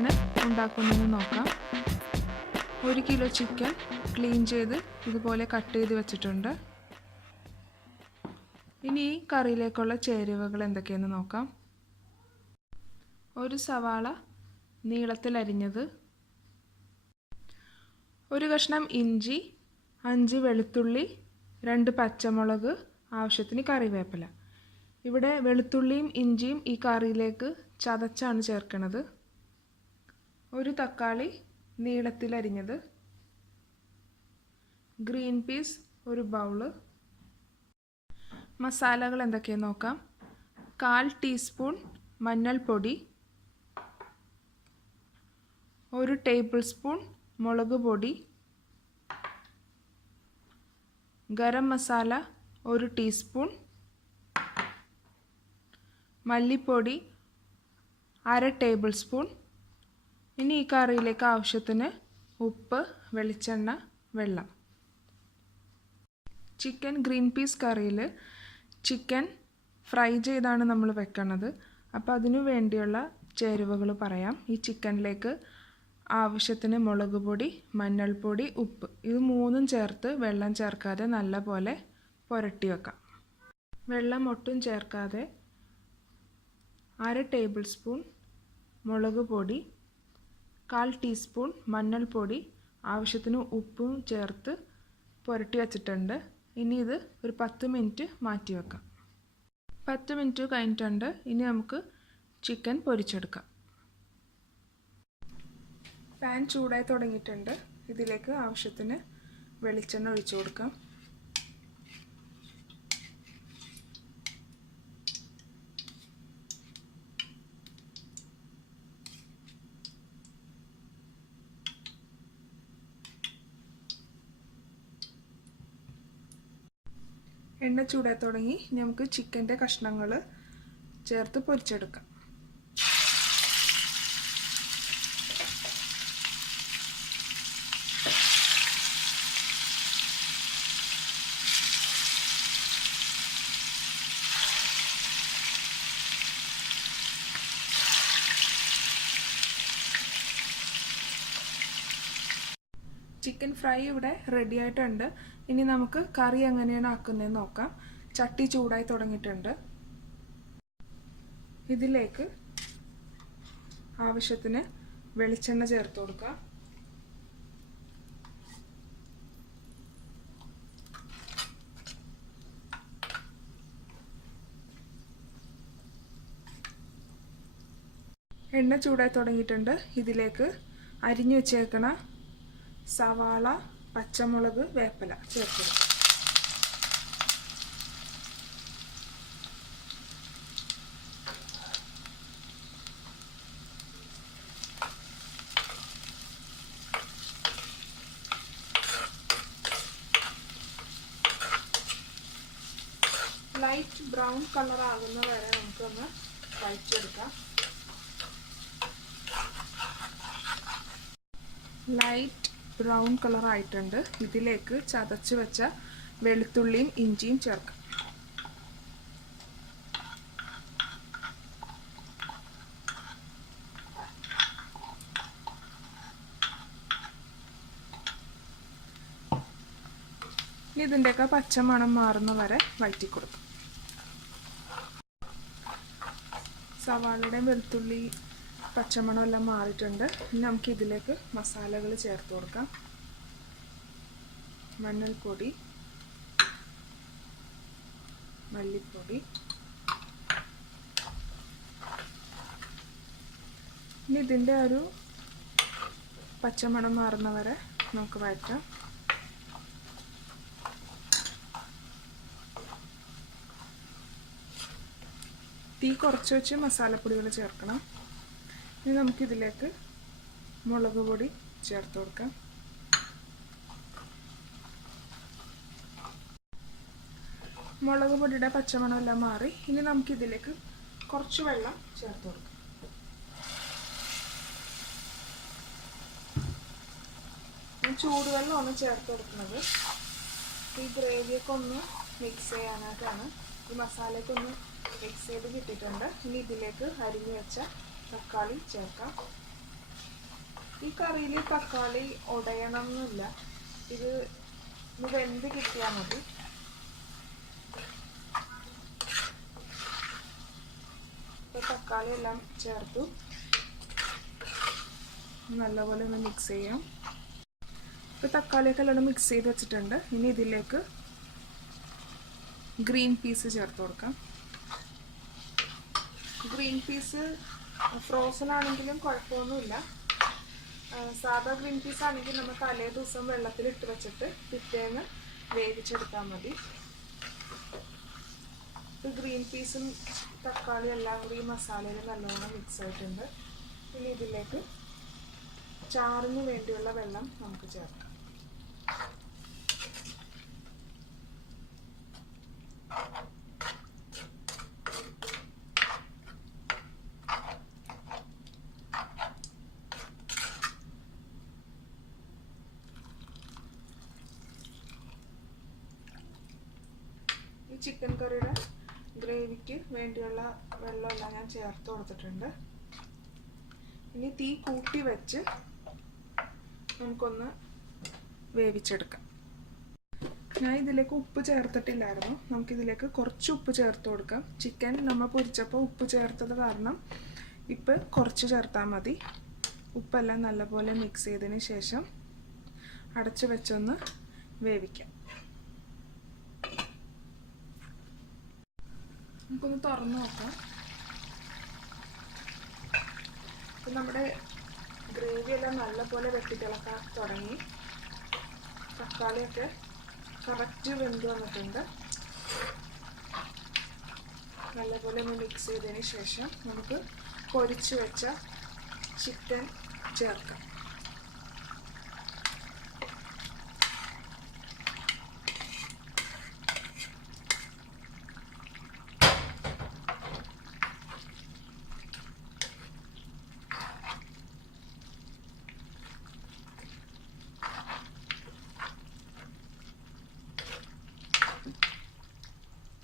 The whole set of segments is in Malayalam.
എങ്ങനെയാണ് ഉണ്ടാക്കുന്നതെന്ന് നോക്കാം. 1 കിലോ ചിക്കൻ ക്ലീൻ ചെയ്ത് ഇതുപോലെ കട്ട് ചെയ്ത് വെച്ചിട്ടുണ്ട്. ഇനി ഈ കറിയിലേക്കുള്ള ചേരുവകൾ എന്തൊക്കെയെന്ന് നോക്കാം. 1 സവാള നീളത്തിൽ അരിഞ്ഞത്, 1 കഷ്ണം ഇഞ്ചി, 5 വെളുത്തുള്ളി, 2 പച്ചമുളക്, ആവശ്യത്തിന് കറിവേപ്പില. ഇവിടെ വെളുത്തുള്ളിയും ഇഞ്ചിയും ഈ കറിയിലേക്ക് ചതച്ചാണ് ചേർക്കുന്നത്. 1 തക്കാളി നീളത്തിൽ അരിഞ്ഞത്, ഗ്രീൻ പീസ് 1 ബൗള്. മസാലകൾ എന്തൊക്കെയെന്ന് നോക്കാം. 1/4 ടീസ്പൂൺ മഞ്ഞൾപ്പൊടി, 1 ടേബിൾ സ്പൂൺ മുളക് പൊടി, ഗരം മസാല 1 ടീസ്പൂൺ, മല്ലിപ്പൊടി 1/2 ടേബിൾ സ്പൂൺ. ഇനി ഈ കറിയിലേക്ക് ആവശ്യത്തിന് ഉപ്പ്, വെളിച്ചെണ്ണ, വെള്ളം. ചിക്കൻ ഗ്രീൻ പീസ് കറിയിൽ ചിക്കൻ ഫ്രൈ ചെയ്താണ് നമ്മൾ വെക്കുന്നത്. അപ്പോൾ അതിനു വേണ്ടിയുള്ള ചേരുവകൾ പറയാം. ഈ ചിക്കനിലേക്ക് ആവശ്യത്തിന് മുളക് പൊടി, മഞ്ഞൾപ്പൊടി, ഉപ്പ്, ഇത് 3ഉം ചേർത്ത് വെള്ളം ചേർക്കാതെ നല്ലപോലെ പുരട്ടി വെക്കാം. വെള്ളം ഒട്ടും ചേർക്കാതെ 1/2 ടേബിൾ സ്പൂൺ മുളക് പൊടി, 1/4 ടീസ്പൂൺ മഞ്ഞൾപ്പൊടി, ആവശ്യത്തിന് ഉപ്പും ചേർത്ത് പുരട്ടി വച്ചിട്ടുണ്ട്. ഇനി ഇത് ഒരു 10 മിനിറ്റ് മാറ്റി വെക്കാം. 10 മിനിറ്റ് കഴിഞ്ഞിട്ടുണ്ട്. ഇനി നമുക്ക് ചിക്കൻ പൊരിച്ചെടുക്കാം. പാൻ ചൂടായി തുടങ്ങിയിട്ടുണ്ട്. ഇതിലേക്ക് ആവശ്യത്തിന് വെളിച്ചെണ്ണ ഒഴിച്ചു കൊടുക്കാം. എണ്ണ ചൂടായി തുടങ്ങി. നമുക്ക് ചിക്കൻ്റെ കഷ്ണങ്ങൾ ചേർത്ത് പൊരിച്ചെടുക്കാം. ചിക്കൻ ഫ്രൈ ഇവിടെ റെഡി ആയിട്ടുണ്ട്. ഇനി നമുക്ക് കറി എങ്ങനെയാണ് ആക്കുന്നതെന്ന് നോക്കാം. ചട്ടി ചൂടായി തുടങ്ങിയിട്ടുണ്ട്. ഇതിലേക്ക് ആവശ്യത്തിന് വെളിച്ചെണ്ണ ചേർത്ത് കൊടുക്കാം. എണ്ണ ചൂടായി തുടങ്ങിയിട്ടുണ്ട്. ഇതിലേക്ക് അരിഞ്ഞു വെച്ചേക്കണ സവാള, പച്ചമുളക്, വേപ്പില ചേർക്കുക. ലൈറ്റ് ബ്രൗൺ കളർ ആകുന്ന വരെ നമുക്കൊന്ന് വഴറ്റിയെടുക്കാം. ലൈറ്റ് ബ്രൗൺ കളർ ആയിട്ടുണ്ട്. ഇതിലേക്ക് ചതച്ച് വെച്ച വെളുത്തുള്ളിയും ഇഞ്ചിയും ചേർക്കാം. ഇതിൻ്റെയൊക്കെ പച്ചമണം മാറുന്ന വരെ വഴറ്റി കൊടുക്കാം. സവാളയുടെയും വെളുത്തുള്ളി പച്ചമണം എല്ലാം മാറിയിട്ടുണ്ട്. ഇനി നമുക്ക് ഇതിലേക്ക് മസാലകൾ ചേർത്ത് കൊടുക്കാം. മഞ്ഞൾപ്പൊടി, മല്ലിപ്പൊടി, ഇനി ഇതിൻ്റെ ഒരു പച്ചമണം മാറുന്ന വരെ നമുക്ക് വഴറ്റാം. തീ കുറച്ച് വെച്ച് മസാലപ്പൊടികൾ ചേർക്കണം. ഇനി നമുക്കിതിലേക്ക് മുളക് പൊടി ചേർത്ത് കൊടുക്കാം. മുളക് പൊടിയുടെ പച്ചമണമെല്ലാം മാറി. ഇനി നമുക്കിതിലേക്ക് കുറച്ച് വെള്ളം ചേർത്ത് കൊടുക്കാം. ചൂടുവെള്ളമാണ് ചേർത്ത് കൊടുക്കുന്നത്. ഈ ഗ്രേവിയൊക്കെ ഒന്ന് മിക്സ് ചെയ്യാനായിട്ടാണ്. ഈ മസാലയൊക്കെ ഒന്ന് മിക്സ് ചെയ്ത് കിട്ടിയിട്ടുണ്ട്. ഇനി ഇതിലേക്ക് അരിഞ്ഞു വെച്ച തക്കാളി ചേർക്കാം. ഈ കറിയിൽ തക്കാളി ഉടയണം എന്നില്ല, ഇത് വെന്ത് കിട്ടിയാൽ മതി. ഇപ്പോൾ തക്കാളി എല്ലാം ചേർത്തു നല്ലപോലെ ഒന്ന് മിക്സ് ചെയ്യാം. ഇപ്പോൾ തക്കാളിയൊക്കെ എല്ലാം മിക്സ് ചെയ്ത് വെച്ചിട്ടുണ്ട്. ഇനി ഇതിലേക്ക് ഗ്രീൻ പീസ് ചേർത്ത് കൊടുക്കാം. ഗ്രീൻ പീസ് ഫ്രോസൺ ആണെങ്കിലും കുഴപ്പമൊന്നുമില്ല. സാധാ ഗ്രീൻ പീസ് ആണെങ്കിൽ നമ്മൾ തലേ ദിവസം വെള്ളത്തിലിട്ട് വെച്ചിട്ട് പിറ്റേന്ന് വേവിച്ചെടുത്താൽ മതി. ഇപ്പോൾ ഗ്രീൻ പീസും തക്കാളിയും എല്ലാം കൂടി ഈ മസാലയിൽ നല്ലോണം മിക്സ് ആയിട്ടുണ്ട്. ഇനി ഇതിലേക്ക് ചാറിന് വേണ്ടിയുള്ള വെള്ളം നമുക്ക് ചേർക്കാം. ഈ ചിക്കൻ കറിയുടെ ഗ്രേവിക്ക് വേണ്ടിയുള്ള വെള്ളമെല്ലാം ഞാൻ ചേർത്ത് കൊടുത്തിട്ടുണ്ട്. ഇനി തീ കൂട്ടി വെച്ച് നമുക്കൊന്ന് വേവിച്ചെടുക്കാം. ഞാൻ ഇതിലേക്ക് ഉപ്പ് ചേർത്തിട്ടില്ലായിരുന്നു. നമുക്കിതിലേക്ക് കുറച്ച് ഉപ്പ് ചേർത്ത് കൊടുക്കാം. ചിക്കൻ നമ്മൾ പൊരിച്ചപ്പോൾ ഉപ്പ് ചേർത്തത് കാരണം ഇപ്പം കുറച്ച് ചേർത്താൽ മതി. ഉപ്പെല്ലാം നല്ലപോലെ മിക്സ് ചെയ്തതിന് ശേഷം അടച്ചു വെച്ചൊന്ന് വേവിക്കാം. നമുക്കൊന്ന് തുറന്ന് നോക്കാം. ഇപ്പം നമ്മുടെ ഗ്രേവി എല്ലാം നല്ലപോലെ വെട്ടിത്തിളക്കാൻ തുടങ്ങി. തക്കാളിയൊക്കെ കറക്റ്റ് വെന്ത് വന്നിട്ടുണ്ട്. നല്ലപോലെ ഒന്ന് മിക്സ് ചെയ്തതിന് ശേഷം നമുക്ക് പൊരിച്ച് വെച്ച ചിക്കൻ ചേർക്കാം.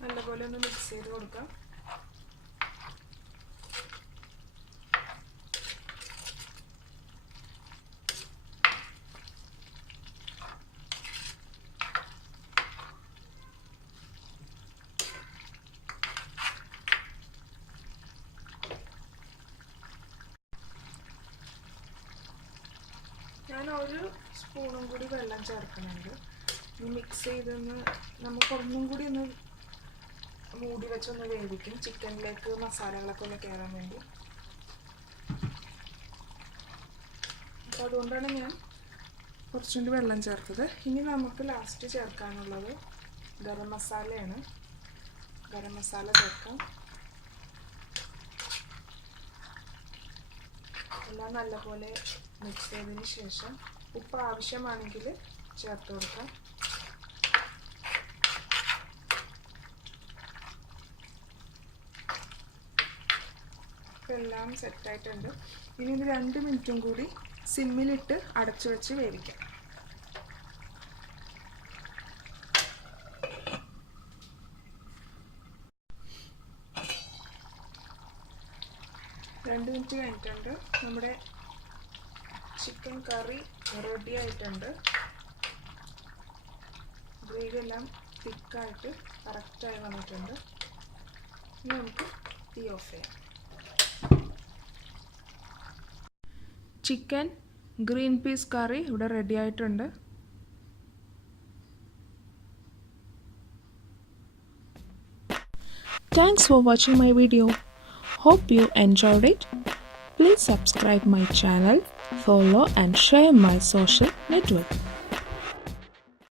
നല്ലപോലെ ഒന്ന് മിക്സ് ചെയ്ത് കൊടുക്കാം. ഞാൻ ഒരു സ്പൂണും കൂടി വെള്ളം ചേർക്കുന്നുണ്ട്. മിക്സ് ചെയ്തൊന്ന് നമുക്ക് ഒന്നും കൂടി ഒന്ന് മൂടി വെച്ചൊന്ന് വേവിക്കും, ചിക്കനിലേക്ക് മസാലകളൊക്കെ ഒന്ന് കയറാൻ വേണ്ടി. അപ്പോൾ അതുകൊണ്ടാണ് ഞാൻ കുറച്ചുകൂടി വെള്ളം ചേർത്തത്. ഇനി നമുക്ക് ലാസ്റ്റ് ചേർക്കാനുള്ളത് ഗരം മസാലയാണ്. ഗരം മസാല ചേർക്കാം. എല്ലാം നല്ലപോലെ മിക്സ് ചെയ്തതിന് ശേഷം ഉപ്പ് ആവശ്യമാണെങ്കിൽ ചേർത്ത് കൊടുക്കാം. എല്ലാം സെറ്റായിട്ടുണ്ട്. ഇനി ഇത് 2 മിനിറ്റും കൂടി സിമ്മിലിട്ട് അടച്ചു വെച്ച് വേവിക്കാം. രണ്ട് മിനിറ്റ് കഴിഞ്ഞിട്ടുണ്ട്. നമ്മുടെ ചിക്കൻ കറി റെഡി ആയിട്ടുണ്ട്. ഗ്രേവി എല്ലാം തിക്കായിട്ട് കറക്റ്റായി വന്നിട്ടുണ്ട്. ഇനി നമുക്ക് തീ ഓഫ് ചെയ്യാം. ചിക്കൻ ഗ്രീൻ പീസ് കറി ഇവിടെ റെഡി ആയിട്ടുണ്ട്. Thanks for watching my video. Hope you enjoyed it. Please subscribe my channel, follow and share my social network.